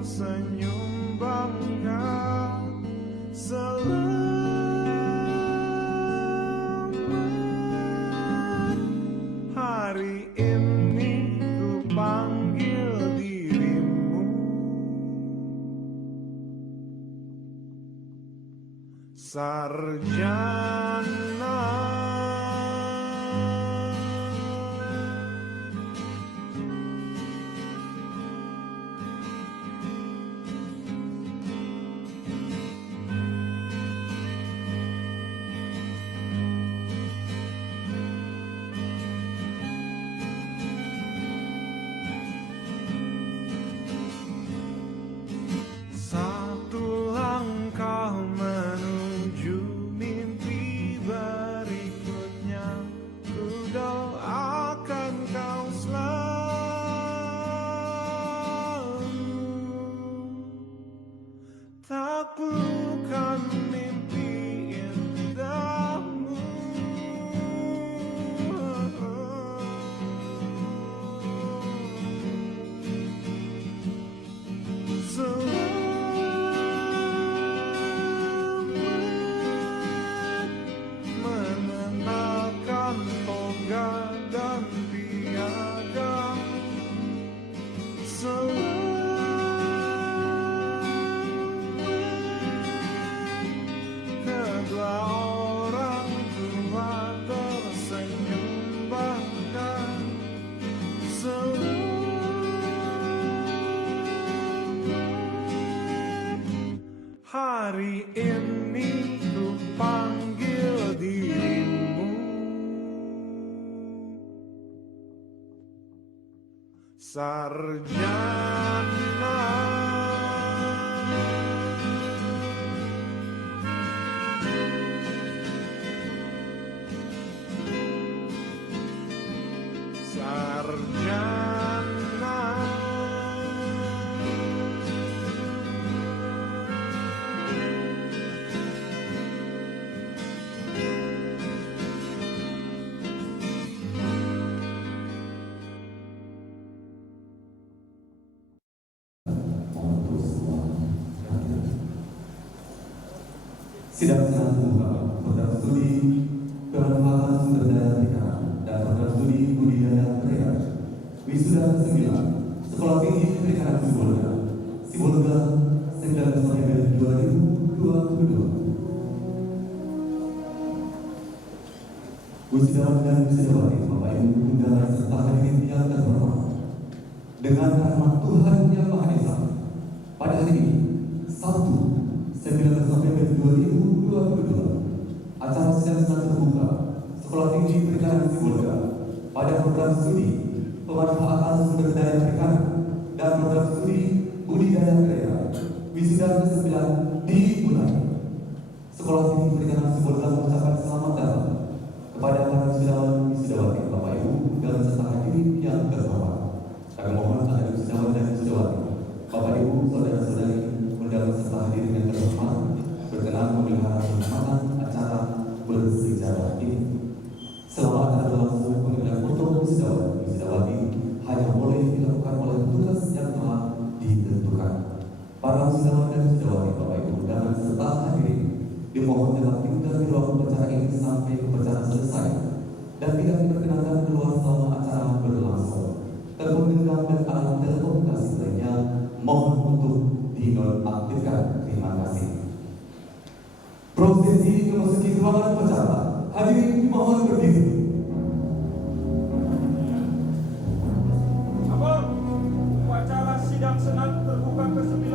Tersenyum bangga selamat hari ini ku panggil dirimu sarjana. Satu langkah menuju mimpi berikutnya, ku doakan kau selalu taklukkan mimpi indahmu. Hari ini ku panggil dirimu sarjana. Sarjana. Sidang sangat terbuka, program studi pemanfaatan sumber daya perikanan dan program studi budidaya perikanan. Wisuda 9, Sekolah Tinggi Perikanan Sibolga, Sibolga 9 November 2022. Wisudawan dan wisudawati Bapak Ibu Bunda serta hadirin yang terhormat, dengan rahmat Tuhan Yang Maha Esa, pada hari ini Sabtu 19 November 2022, acara sidang sangat terbuka Sekolah Tinggi Perikanan Sibolga pada program studi pemanfaatan sumber daya perikanan dan program studi budidaya perikanan wisuda ke-9 dimulai. Sekolah Tinggi Perikanan Sibolga mengucapkan selamat datang kepada para Saudara dan saudari Bapak Ibu undangan serta hadirin dimohon tetap tinggal di ruang upacara ini sampai upacara selesai dan tidak diperkenankan keluar selama acara berlangsung. Telepon genggam dan alat telekomunikasi lainnya mohon untuk dinonaktifkan. Terima kasih. Prosesi memasuki ruangan upacara. Hadirin dimohon berdiri. Abang, upacara sidang senat terbuka ke-9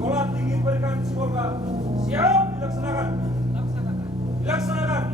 Sekolah Tinggi Pendidikan Sibolga siap dilaksanakan. Dilaksanakan.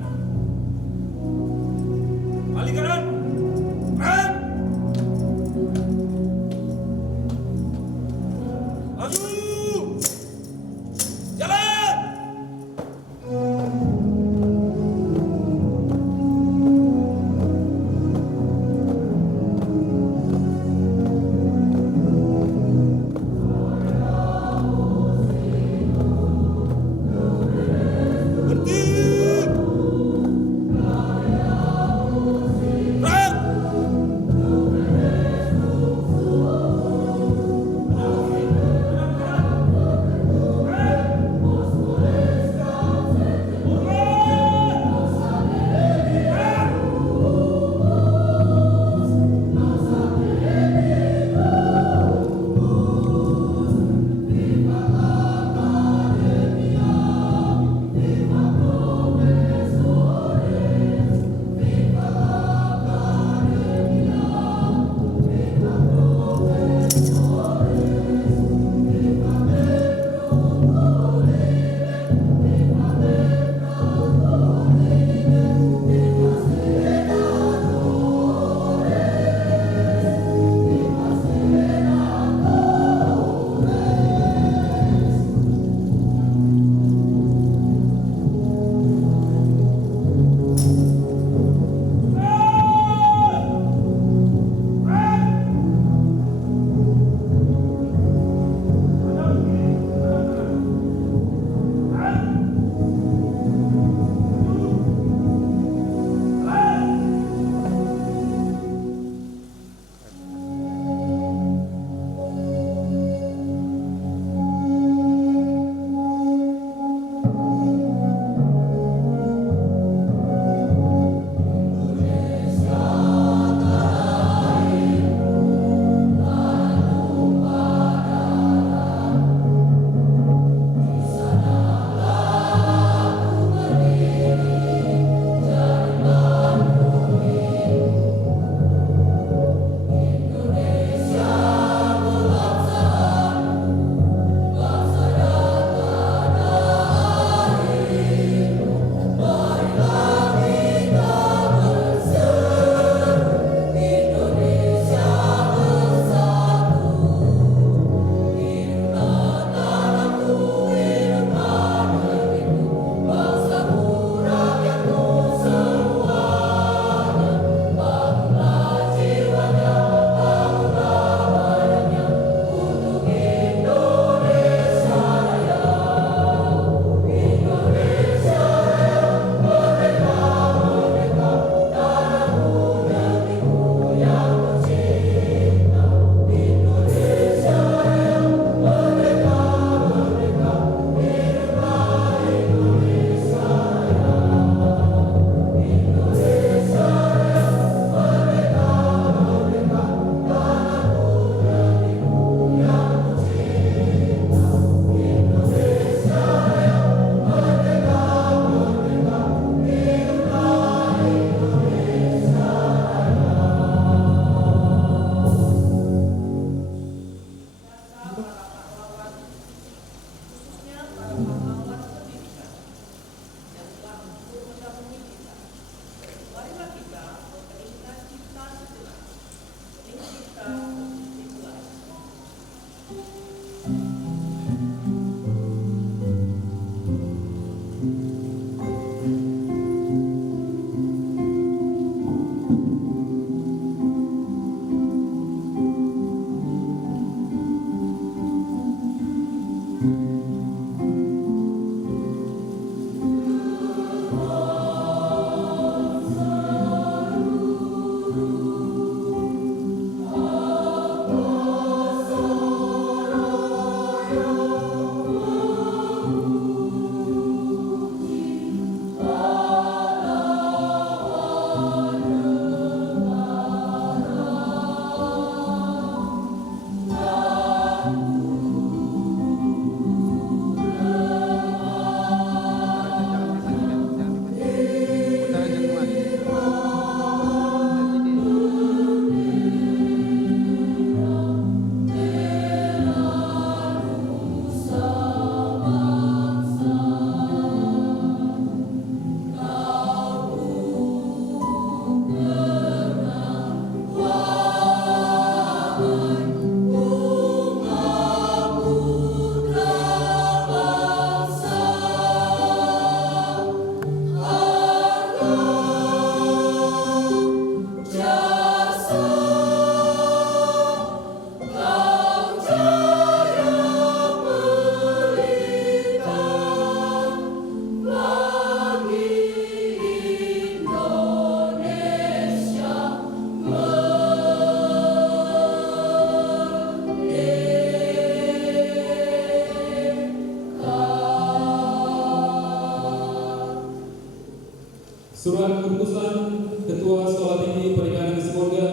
Surat keputusan Ketua Sekolah Tinggi Perikanan Sibolga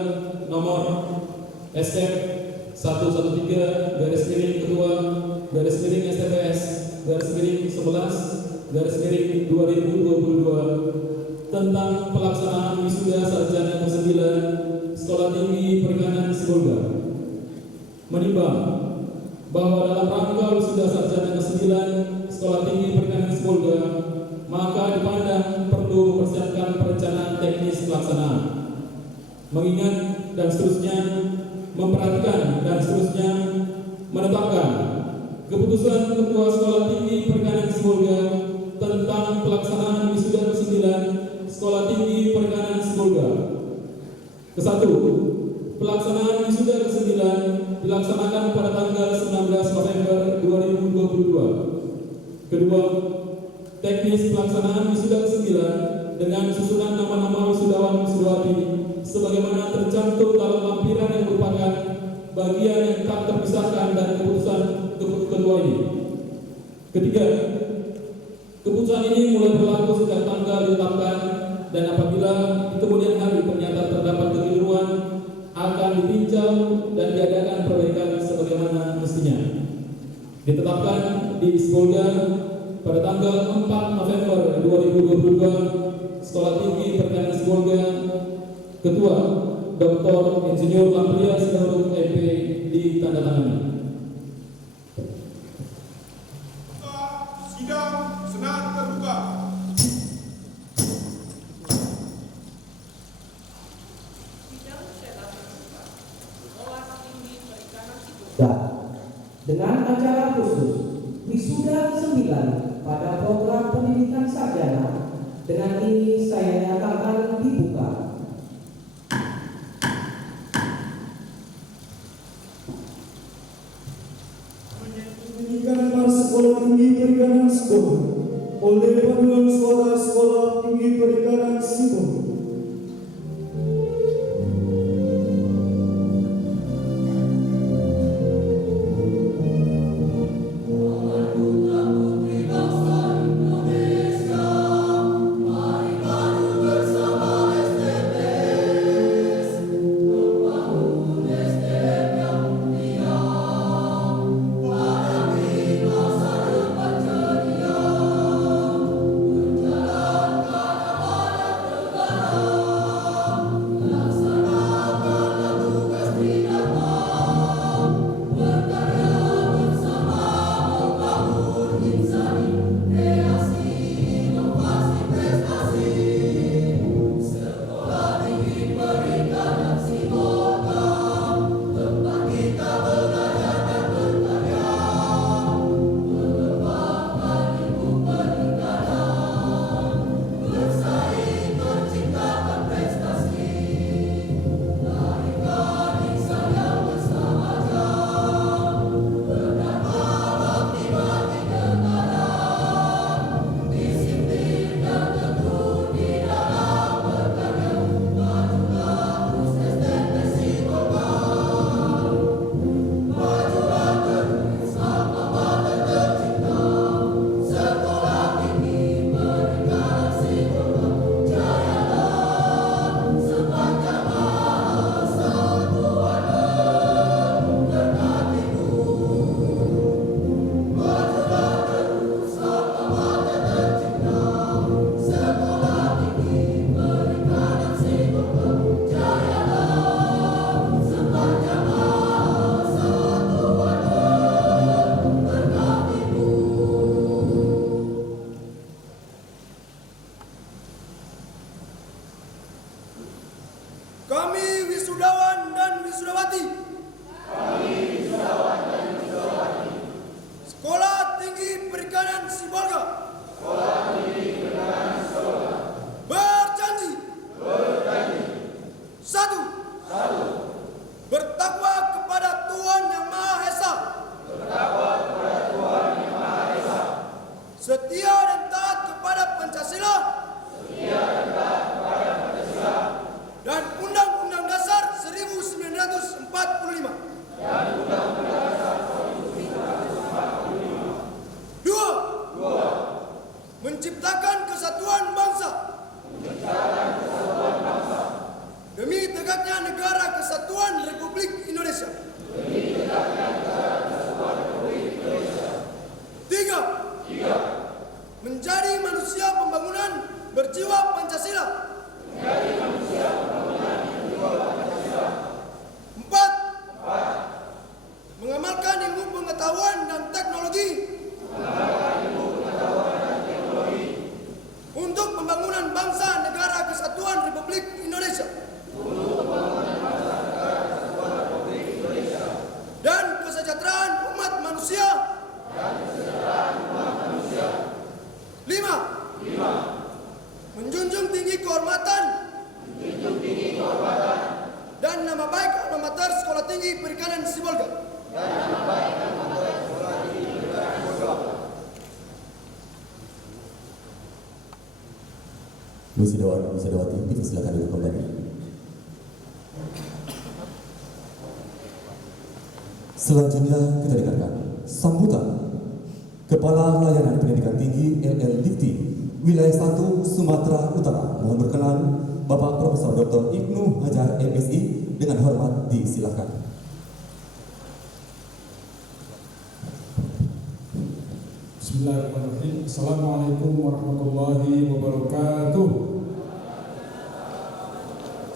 nomor SF 113 garis miring Ketua garis miring STPS garis miring 11 garis miring 2022 tentang pelaksanaan wisuda sarjana ke-9 Sekolah Tinggi Perikanan Sibolga. Menimbang bahwa dalam rangka wisuda sarjana ke-9 Sekolah Tinggi Perikanan Sibolga, maka dipandang perlu mempersiapkan perencanaan teknis pelaksanaan, mengingat dan seterusnya, memperhatikan dan seterusnya, menetapkan keputusan Ketua Sekolah Tinggi Perikanan Sibolga tentang pelaksanaan wisuda ke-9 Sekolah Tinggi Perikanan Sibolga. Ke-1, pelaksanaan wisuda ke-9 dilaksanakan pada tanggal 19 November 2022. Kedua, teknis pelaksanaan wisuda ke-9 dengan susunan nama-nama wisudawan wisudawati sebagaimana tercantum dalam lampiran yang merupakan bagian yang tak terpisahkan dari keputusan kedua ini. Ketiga, keputusan ini mulai berlaku sejak tanggal ditetapkan dan apabila di kemudian hari ternyata terdapat kekeliruan akan ditinjau dan diadakan perbaikan sebagaimana mestinya. Ditetapkan di Sibolga pada tanggal 4 November 2022, Sekolah Tinggi Perikanan Sibolga, Ketua Dr. Insinyur Lampias Daud MP ditandatangani. Sidang senat terbuka. Dan dengan acara khusus wisuda ke-9 pada program pendidikan sarjana, dengan ini saya nyatakan dibuka. Menyanyikan Mars Sekolah Tinggi Perikanan Sibolga oleh Paduan Suara Sekolah Tinggi Perikanan Sibolga. Kami wisudawan dan wisudawati. Sekolah Tinggi Perikanan Sibolga. Berjanji. Satu. Bertakwa kepada Tuhan Yang Maha Esa. Setia dan taat kepada Pancasila. Dan Undang-Undang Dasar 1945. Dua. Republik Indonesia dan kesejahteraan umat manusia. 5. Menjunjung tinggi kehormatan dan nama baik alma mater Sekolah Tinggi Perikanan Sibolga. Wisudawati, silakan duduk kembali. Selanjutnya kita dengarkan sambutan Kepala Layanan Pendidikan Tinggi LL-Dikti Wilayah 1 Sumatera Utara. Mohon berkenan Bapak Profesor Dr. Ibnu Hajar MSI dengan hormat disilakan. Bismillahirrahmanirrahim. Assalamualaikum warahmatullahi wabarakatuh.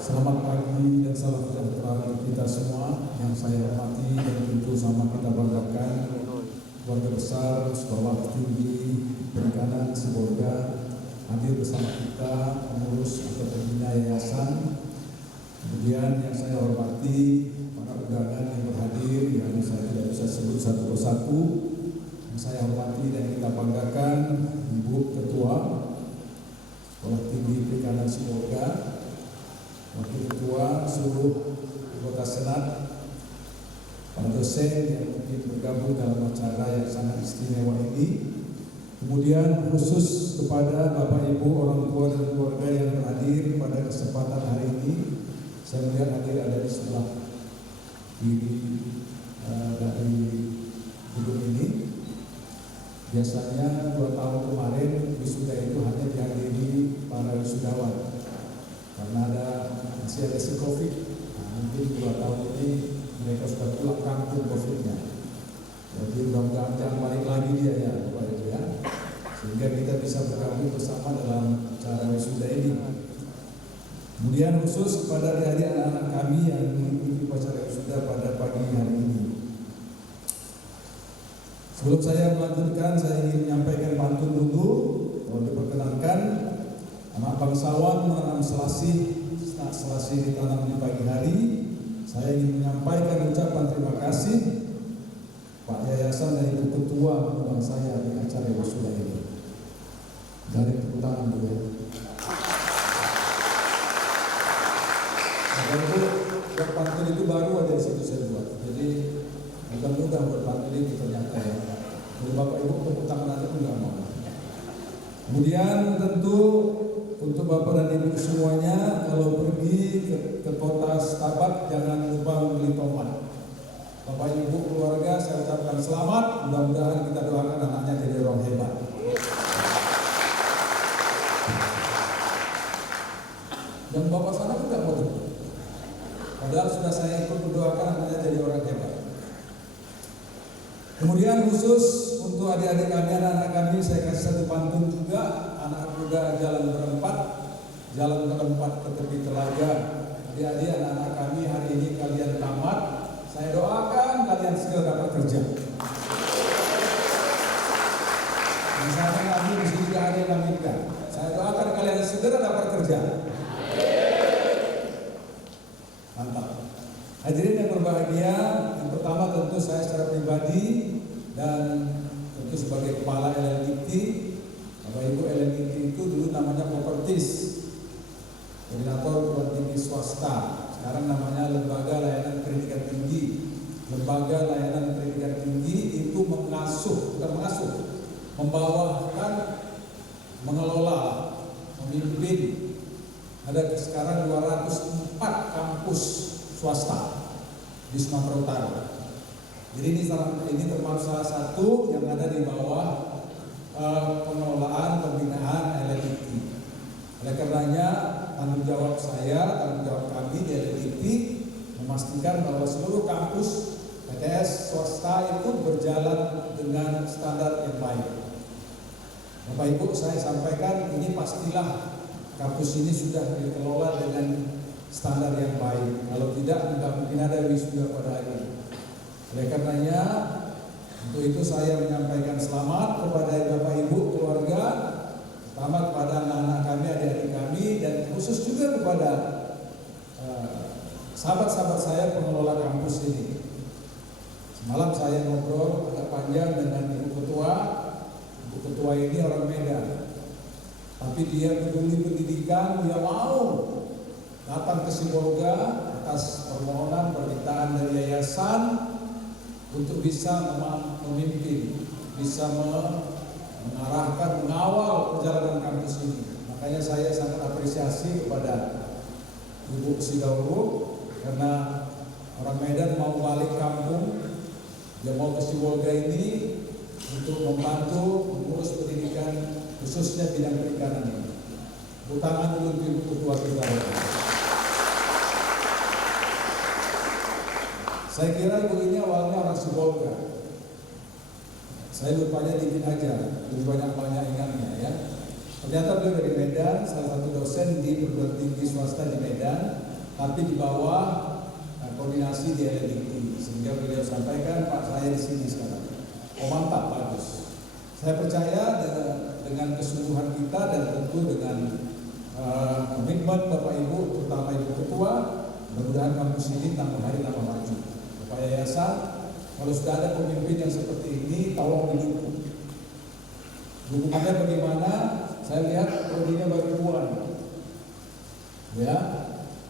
Selamat pagi dan salam sejahtera untuk kita semua yang saya hormati dan tentu sama kita banggakan, keluarga besar Sekolah Tinggi Perikanan Sibolga hadir bersama kita, pengurus atau pembina yayasan. Kemudian yang saya hormati para undangan yang berhadir, yang saya tidak bisa sebut satu persatu. Yang saya hormati dan kita banggakan Ibu Ketua Sekolah Tinggi Perikanan Sibolga, Wakil Ketua, seluruh anggota Senat, para dosen yang mungkin bergabung dalam acara yang sangat istimewa ini. Kemudian khusus kepada Bapak Ibu, orang tua dan keluarga yang hadir pada kesempatan hari ini. Saya melihat hadir ada di sebelah kiri dari gedung ini. Biasanya 2 tahun kemarin wisuda itu hanya dihadiri para wisudawan karena masih ada si COVID. Mungkin 2 tahun ini mereka sudah pulang kampung COVID-nya. Jadi mudah-mudahan jangan balik lagi dia ya Bapak Ibu ya, sehingga kita bisa bergabung bersama dalam acara wisuda ini. Kemudian khusus kepada adik-adik anak-anak kami yang mengikuti upacara wisuda pada pagi hari ini. Sebelum saya melanjutkan, saya ingin menyampaikan pantun dulu. Kalau diperkenankan, anak bangsawan menanam selasih, selasih ditanam di pagi hari. Saya ingin menyampaikan ucapan terima kasih Pak Yayasan dan Ibu Ketua mengundang saya di acara wisuda ini. Dari tepuk tangan dulu ya. Buat pantun itu baru ada di situ saya buat. Jadi bukan mudah buat pantun ini ternyata ya. Jadi Bapak Ibu tepuk tangan aja pun nggak mau. Kemudian tentu untuk Bapak dan Ibu semuanya, kalau pergi ke kota Stabat jangan lupa membeli tomat. Bapak Ibu keluarga, saya ucapkan selamat. Mudah-mudahan kita doakan anaknya jadi orang hebat. Dan Bapak sana pun tidak mau. Padahal sudah saya ikut mendoakan anaknya jadi orang hebat. Kemudian khusus untuk adik-adik kami, anak-anak kami, saya kasih satu pantun juga. Anak muda jalan berempat ke tepi telaga. Adik-adik anak-anak kami, hari ini kalian tamat. Saya doakan kalian segera dapat kerja. Misalnya kami di sini tidak ada yang aminkan. Saya doakan kalian segera dapat kerja. Mantap. Hadirin yang berbahagia, yang pertama tentu saya secara pribadi dan tentu sebagai kepala LL-Dikti. Bapak Ibu, LL-Dikti itu dulu namanya Propertis, koordinator perguruan tinggi swasta. Sekarang namanya Lembaga Layanan Pendidikan Tinggi. Lembaga Layanan Pendidikan Tinggi itu membawakan, mengelola, memimpin. Ada sekarang 204 kampus swasta di Sumatera Utara. Jadi ini termasuk salah satu yang ada di bawah pengelolaan pembinaan LL-Dikti. Oleh karenanya tanggung jawab saya, tanggung jawab kami di LL-Dikti memastikan bahwa seluruh kampus PTS swasta itu berjalan dengan standar yang baik. Bapak Ibu, saya sampaikan ini pastilah kampus ini sudah dikelola dengan standar yang baik. Kalau tidak, tidak mungkin ada wisuda pada hari ini. Oleh karenanya, untuk itu saya menyampaikan selamat kepada Bapak Ibu keluarga, pertama kepada anak-anak kami, adik-adik kami, dan khusus juga kepada sahabat-sahabat saya pengelola kampus ini. Semalam saya ngobrol agak panjang dengan Ibu Ketua. Ibu Ketua ini orang Medan, tapi dia peduli pendidikan, dia mau datang ke Sibolga atas permohonan permintaan dari yayasan untuk bisa memimpin, bisa mengarahkan, mengawal perjalanan kampus ini. Makanya saya sangat apresiasi kepada Ibu Sidauru karena orang Medan mau balik kampung, dia mau ke Sibolga ini untuk membantu mengurus pendidikan khususnya bidang perikanan ini. Tepuk tangan dulu Ibu Ketua kita. Saya kira ibu ini awalnya orang Sibolga. Saya lupanya dikit aja, lebih banyak ingatnya ya. Ternyata beliau dari Medan, salah satu dosen di perguruan tinggi swasta di Medan, tapi di bawah koordinasi di LLDI, sehingga beliau sampaikan, Pak, saya di sini sekarang. Oh mantap, bagus. Saya percaya dengan kesungguhan kita dan tentu dengan komitmen Bapak Ibu, terutama Ibu Ketua, mudah-mudahan kampus ini tambah hari tambah maju. Bapak Yayasan, kalau sudah ada pemimpin yang seperti ini, tolong didukung. Dukungannya bagaimana? Saya lihat prodinya baru 2 nih. Ya,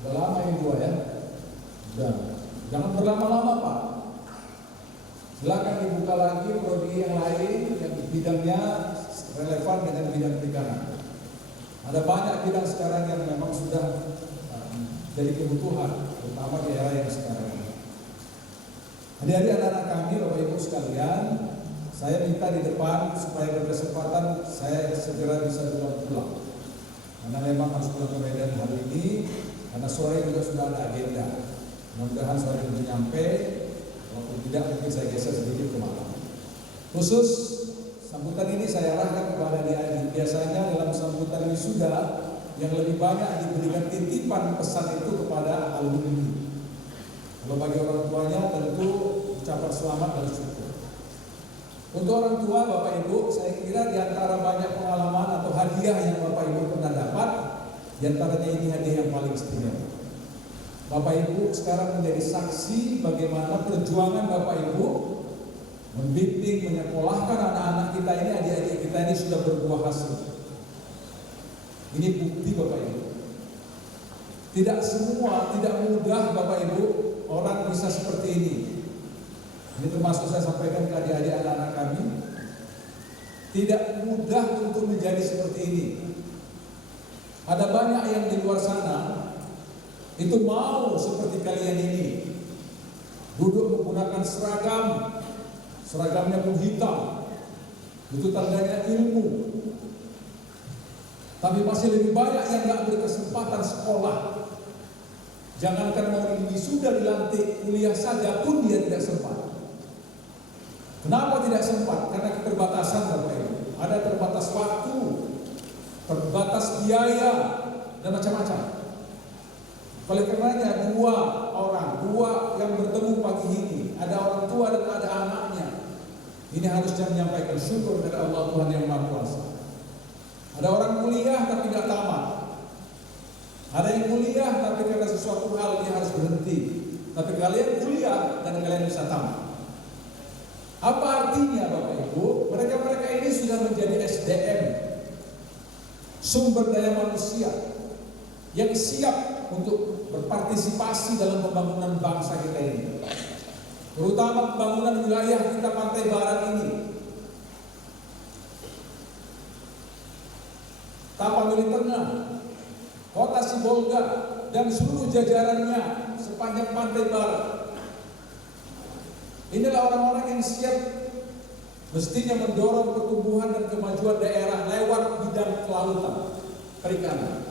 udah lama ini 2 ya. Udah, jangan berlama-lama Pak. Silakan dibuka lagi prodi yang lain yang bidangnya relevan dengan bidang perikanan. Ada banyak bidang sekarang yang memang sudah jadi kebutuhan, terutama di era yang sekarang ini. Adik-adik anak-anak kami, Bapak Ibu sekalian, saya minta di depan supaya berkesempatan saya segera bisa pulang. Karena memang harus pulang ke Medan hari ini, karena sore juga sudah ada agenda. Mudah-mudahan sore ini nyampe, walaupun tidak mungkin saya geser sedikit ke malam. Khusus sambutan ini saya arahkan kepada adik-adik. Biasanya dalam sambutan wisuda yang lebih banyak diberikan titipan pesan itu kepada alumni. Kalau bagi orang tuanya tentu ucapan selamat dan syukur. Untuk orang tua Bapak Ibu, saya kira di antara banyak pengalaman atau hadiah yang Bapak Ibu pernah dapat, di antaranya ini hadiah yang paling istimewa. Bapak Ibu sekarang menjadi saksi bagaimana perjuangan Bapak Ibu membimbing, menyekolahkan anak-anak kita ini, adik-adik kita ini sudah berbuah hasil. Ini bukti Bapak Ibu. Tidak semua, tidak mudah Bapak Ibu orang bisa seperti ini. Ini termasuk saya sampaikan ke adik-adik anak-anak kami. Tidak mudah untuk menjadi seperti ini. Ada banyak yang di luar sana itu mau seperti kalian ini. Duduk menggunakan seragam, seragamnya pun hitam. Itu tandanya ilmu. Tapi masih lebih banyak yang gak berkesempatan sekolah. Jangankan mau wisuda dilantik, kuliah saja pun dia tidak sempat. Kenapa tidak sempat? Karena keterbatasan Bapak Ibu. Ada terbatas waktu, terbatas biaya, dan macam-macam. Oleh karenanya 2 orang, 2 yang bertemu pagi ini, ada orang tua dan ada anaknya. Ini harusnya menyampaikan syukur kepada Allah Tuhan yang Maha Kuasa. Ada orang kuliah tapi tidak tamat. Ada yang kuliah tapi karena sesuatu hal dia harus berhenti. Tapi kalian kuliah dan kalian bisa tamat. Apa artinya Bapak Ibu? Mereka-mereka ini sudah menjadi SDM, sumber daya manusia yang siap untuk berpartisipasi dalam pembangunan bangsa kita ini. Terutama pembangunan wilayah kita pantai barat ini. Tapanuli Tengah, Kota Sibolga, dan seluruh jajarannya sepanjang pantai barat. Inilah orang-orang yang siap mestinya mendorong pertumbuhan dan kemajuan daerah lewat bidang kelautan, perikanan.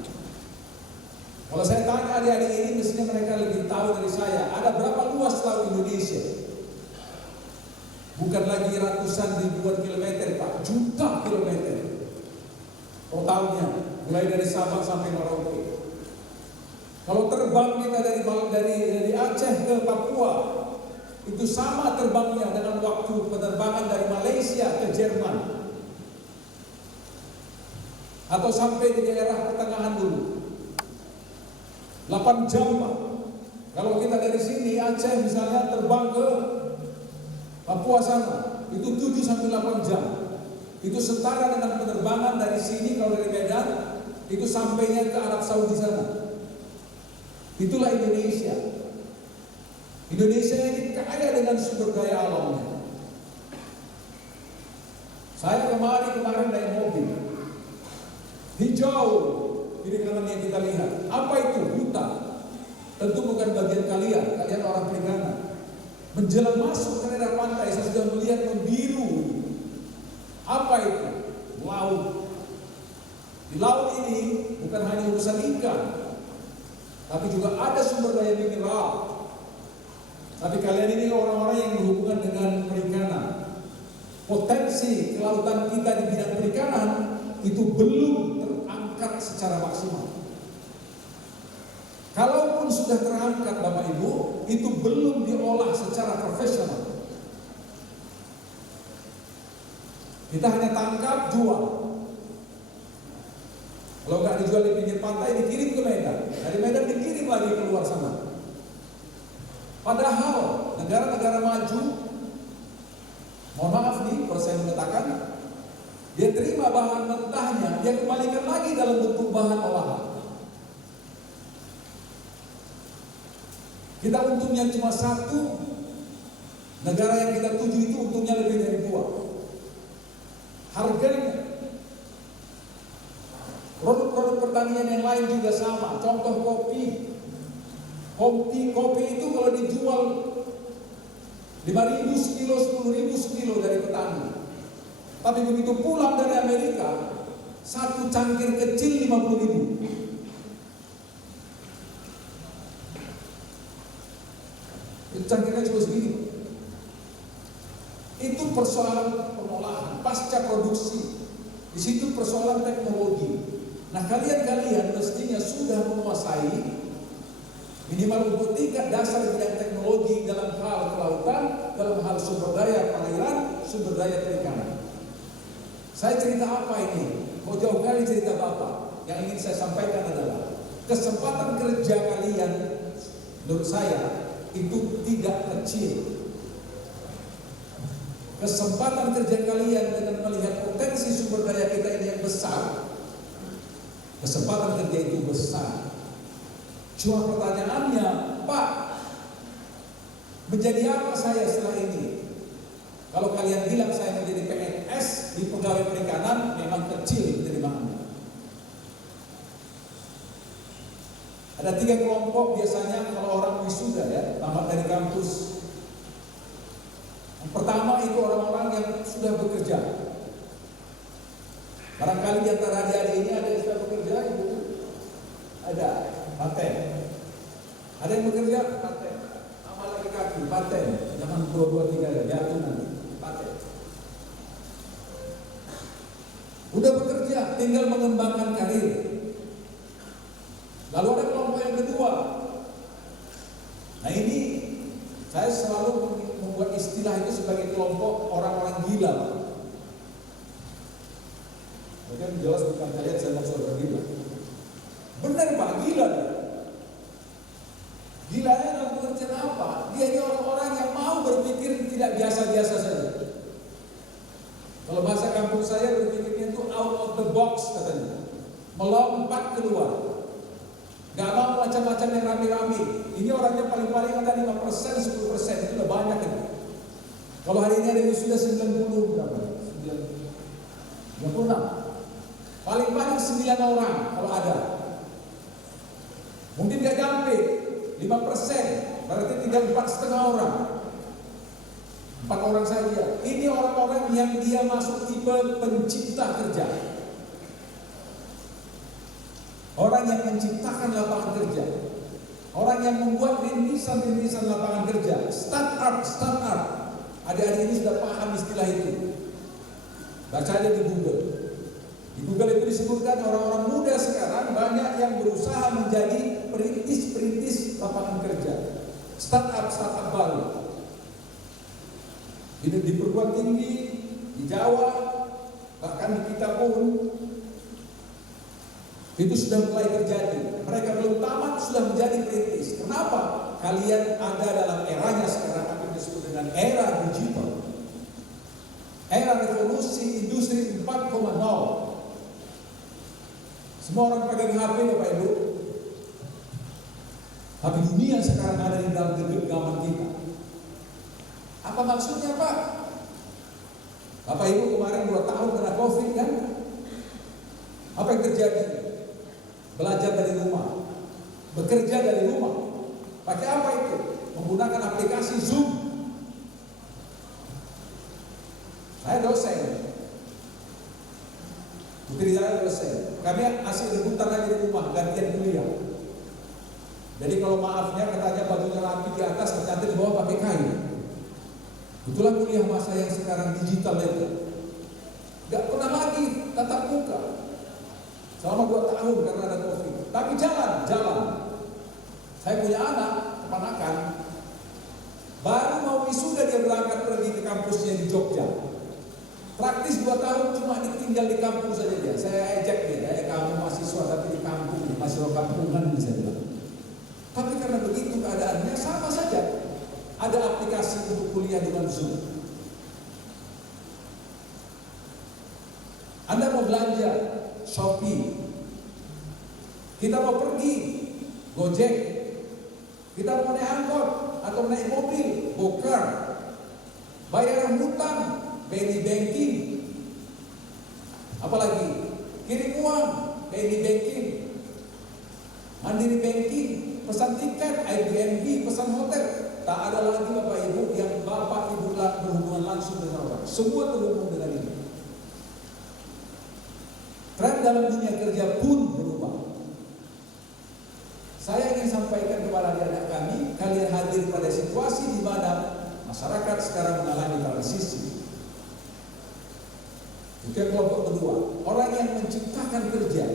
Kalau saya tanya adik-adik ini, mestinya mereka lebih tahu dari saya. Ada berapa luas laut Indonesia? Bukan lagi ratusan ribuan kilometer, Pak, juta kilometer totalnya, mulai dari Sabang sampai Merauke. Kalau terbang kita dari Aceh ke Papua, itu sama terbangnya dengan waktu penerbangan dari Malaysia ke Jerman, atau sampai di daerah pertengahan dulu. 8 jam Pak. Kalau kita dari sini Aceh misalnya terbang ke Papua sana, itu 7 sampai 8 jam. Itu setara dengan penerbangan dari sini kalau dari Medan itu sampainya ke Arab Saudi sana. Itulah Indonesia. Indonesia ini kaya dengan sumber daya alamnya. Saya kemarin naik mobil hijau, kiri kanan yang kita lihat. Apa itu? Hutan. Tentu bukan bagian kalian orang perikanan. Menjelang masuk ke daerah pantai, saya sudah melihat membiru. Apa itu? Laut. Di laut ini bukan hanya urusan ikan, tapi juga ada sumber daya mineral. Tapi kalian ini orang-orang yang berhubungan dengan perikanan. Potensi kelautan kita di bidang perikanan itu belum terangkat secara maksimal. Kalaupun sudah terangkat Bapak Ibu, itu belum diolah secara profesional. Kita hanya tangkap, jual. Kalau nggak dijual di pinggir pantai, dikirim ke Medan. Dari Medan dikirim lagi keluar sana. Padahal negara-negara maju, mohon maaf nih kalau saya mengatakan, dia terima bahan mentahnya, dia kembalikan lagi dalam bentuk bahan olahan. Kita untungnya cuma satu, negara yang kita tuju itu untungnya lebih dari 2. Harganya, produk-produk pertanian yang lain juga sama. Contoh kopi. Kopi itu kalau dijual 5.000 sekilo, 10.000 sekilo dari petani. Tapi begitu pulang dari Amerika, satu cangkir kecil 50.000. Itu cangkirnya cuma segini. Itu persoalan pengolahan, pasca produksi. Di situ persoalan teknologi. Nah kalian mestinya sudah menguasai minimal untuk tingkat dasar bidang teknologi dalam hal kelautan, dalam hal sumber daya perairan, sumber daya perikanan. Saya cerita apa ini? Mau jauh kali cerita Bapak. Yang ingin saya sampaikan adalah kesempatan kerja kalian menurut saya itu tidak kecil. Kesempatan kerja kalian dengan melihat potensi sumber daya kita ini yang besar, kesempatan kerja itu besar. Cuma pertanyaannya, Pak, menjadi apa saya setelah ini? Kalau kalian bilang saya menjadi PNS di pegawai perikanan, memang kecil penerimaannya. Ada 3 kelompok biasanya kalau orang wisuda ya, tamat dari kampus. Yang pertama itu orang-orang yang sudah bekerja. Barangkali di antara adik-adik ini ada yang sudah bekerja, Ibu? Ada. Paten. Ada yang bekerja? Paten. Amal lagi kaki, paten. Jangan 2-2-3 jatuh nanti. Paten. Udah bekerja, tinggal mengembangkan karir. Lalu ada kelompok yang kedua. Nah ini saya selalu membuat istilah itu sebagai kelompok orang-orang gila. Mungkin jelas bukan kalian saya maksud orang gila. Benar Pak, gila dia. Gilanya dalam pengertian apa? Dia ini orang-orang yang mau berpikir tidak biasa-biasa saja. Kalau bahasa kampung saya berpikirnya itu out of the box katanya. Melompat keluar. Gak mau macam-macam yang rame-rame. Ini orangnya paling-paling ada 5%, 10%. Itu udah banyak ini. Kalau hari ini ada yang sudah 90 berapa? 96. Paling-paling 9 orang kalau ada. Mungkin gak nyampe 5%, berarti tinggal 4,5 orang. 4 orang saja. Ini orang-orang yang dia masuk tipe pencipta kerja. Orang yang menciptakan lapangan kerja. Orang yang membuat rintisan-rintisan lapangan kerja. Startup. Adik-adik ini sudah paham istilah itu. Baca aja di Google. Di Google itu disebutkan orang-orang muda sekarang banyak yang berusaha menjadi perintis lapangan kerja. Startup baru. Di perguruan tinggi, di Jawa, bahkan di kita pun itu sudah mulai terjadi. Mereka belum tamat sudah sudah menjadi kritis. Kenapa? Kalian ada dalam eranya sekarang apa yang disebut dengan era digital. Era revolusi industri 4.0. Semua orang pegang HP Bapak Ibu. Tapi dunia sekarang ada di dalam genggaman kita. Apa maksudnya Pak? Bapak Ibu kemarin 2 tahun kena COVID kan? Apa yang terjadi? Belajar dari rumah, bekerja dari rumah. Pakai apa itu? Menggunakan aplikasi Zoom. Saya dosen. Putri saya dosen. Kami asik rebutan lagi di rumah, gantian kuliah. Jadi kalau maafnya katanya bajunya rapi di atas, ternyata di bawah pakai kain. Itulah kuliah masa yang sekarang digital itu. Gak pernah lagi tatap muka selama 2 tahun karena ada COVID. Tapi jalan. Saya punya anak, kepanakan. Baru mau wisuda dia berangkat pergi ke kampusnya di Jogja. Praktis 2 tahun cuma ditinggal di kampung saja dia. Saya ejek dia, kamu mahasiswa tapi di kampung, mahasiswa kampungan bisa bilang. Tapi karena begitu keadaannya sama saja. Ada aplikasi untuk kuliah dengan Zoom. Anda mau belanja, Shopee. Kita mau pergi, Gojek. Kita mau naik angkot atau naik mobil, Gokar. Bayaran hutang, BNI Banking. Apalagi kirim uang, BNI Banking. Mandiri Banking, pesan tiket, Airbnb, pesan hotel. Tak ada lagi Bapak Ibu yang Bapak Ibu berhubungan langsung dengan orang. Semua terhubung dengan ini. Tren dalam dunia kerja pun berubah. Saya ingin sampaikan kepada anak kami, kalian hadir pada situasi di mana masyarakat sekarang mengalami transisi. Itu yang kelompok kedua, orang yang menciptakan kerja.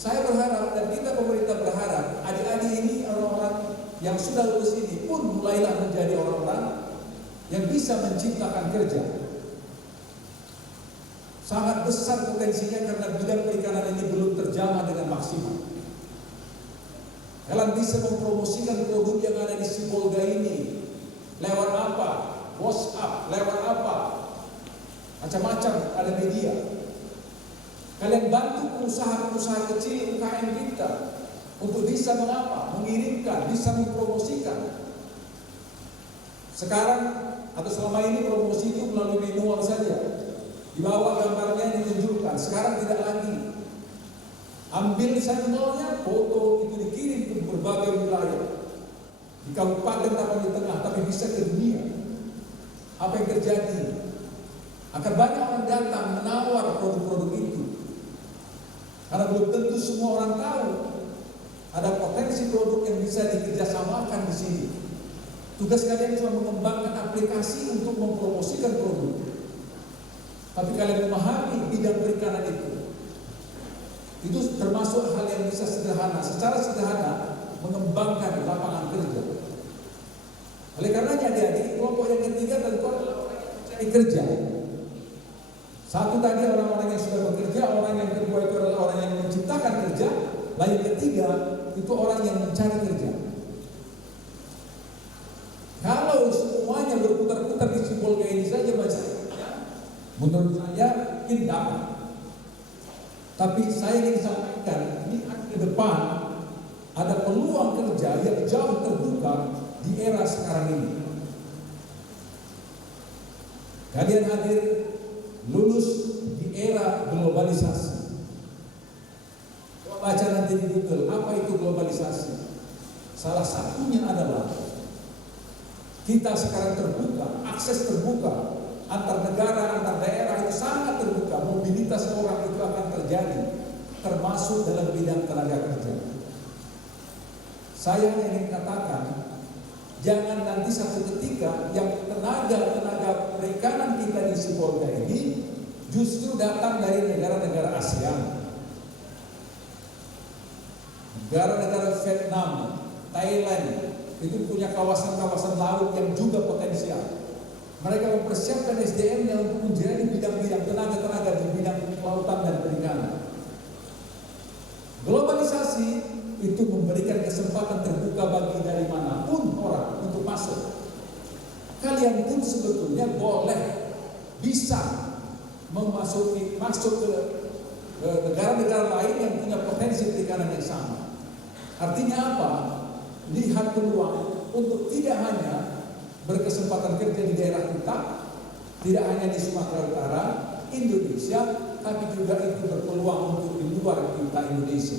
Saya berharap dan kita pemerintah berharap adik-adik ini orang-orang yang sudah lulus ini pun mulailah menjadi orang-orang yang bisa menciptakan kerja. Sangat besar potensinya karena bidang perikanan ini belum terjamah dengan maksimal. Kalian bisa mempromosikan produk yang ada di Sibolga ini lewat apa? WhatsApp, lewat apa? Macam-macam ada media. Kalian bantu pengusaha-pengusaha kecil UKM kita untuk bisa mengapa? Mengirimkan, bisa mempromosikan. Sekarang atau selama ini promosi itu melalui manual saja. Di bawah gambarnya ditunjukkan. Sekarang tidak lagi. Ambil sampelnya, foto itu dikirim ke berbagai wilayah. Di kabupaten atau di tengah, tapi bisa ke dunia. Apa yang terjadi? Akan banyak orang datang menawar produk-produk itu. Karena belum tentu semua orang tahu ada potensi produk yang bisa dikerjasamakan di sini. Tugas kalian cuma mengembangkan aplikasi untuk mempromosikan produk. Tapi kalian memahami bidang perikanan itu termasuk hal yang bisa sederhana, secara sederhana mengembangkan lapangan kerja. Oleh karenanya adik-adik, kelompok yang ketiga tentu adalah orang yang mencari kerja. Satu tadi orang-orang yang sudah bekerja, orang yang kedua itu adalah orang yang menciptakan kerja, lalu yang ketiga itu orang yang mencari kerja. Kalau semuanya berputar-putar di Sibolga ini saja menurut saya indah. Tapi saya ingin sampaikan ini ke depan ada peluang kerja yang jauh terbuka di era sekarang ini. Kalian hadir lulus di era globalisasi. Baca nanti di Google apa itu globalisasi. Salah satunya adalah kita sekarang terbuka, akses terbuka antar negara, antar daerah itu sangat terbuka. Mobilitas orang itu akan terjadi, termasuk dalam bidang tenaga kerja. Saya ingin katakan, jangan nanti satu ketika yang tenaga perikanan kita di Sibolga ini justru datang dari negara-negara ASEAN, negara-negara Vietnam, Thailand, itu punya kawasan-kawasan laut yang juga potensial. Mereka mempersiapkan SDM-nya untuk menjadi bidang-bidang tenaga-tenaga di bidang kelautan dan perikanan. Globalisasi itu memberikan kesempatan kalian pun sebetulnya boleh bisa masuk ke negara-negara lain yang punya potensi perikanan yang sama. Artinya apa? Lihat peluang untuk tidak hanya berkesempatan kerja di daerah kita, tidak hanya di Sumatera Utara, Indonesia, tapi juga itu berpeluang untuk di luar kita Indonesia.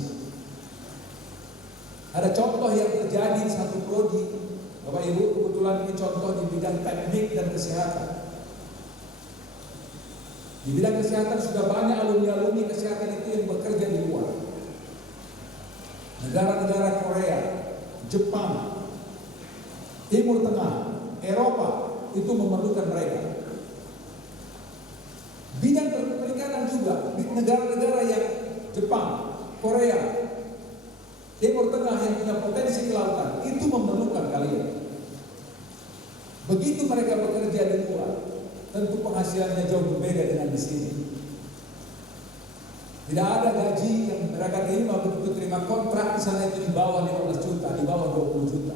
Ada contoh yang terjadi di satu prodi, Bapak Ibu, kebetulan ini contoh di bidang teknik dan kesehatan. Di bidang kesehatan sudah banyak alumni-alumni kesehatan itu yang bekerja di luar. Negara-negara Korea, Jepang, Timur Tengah, Eropa itu memerlukan mereka. Bidang perikanan juga, negara-negara yang Jepang, Korea, Timur Tengah yang punya potensi kelautan itu memerlukan kalian. Begitu mereka bekerja di luar, tentu penghasilannya jauh berbeda dengan di sini. Tidak ada gaji yang mereka terima begitu terima kontrak di sana itu di bawah 15 juta, di bawah 20 juta.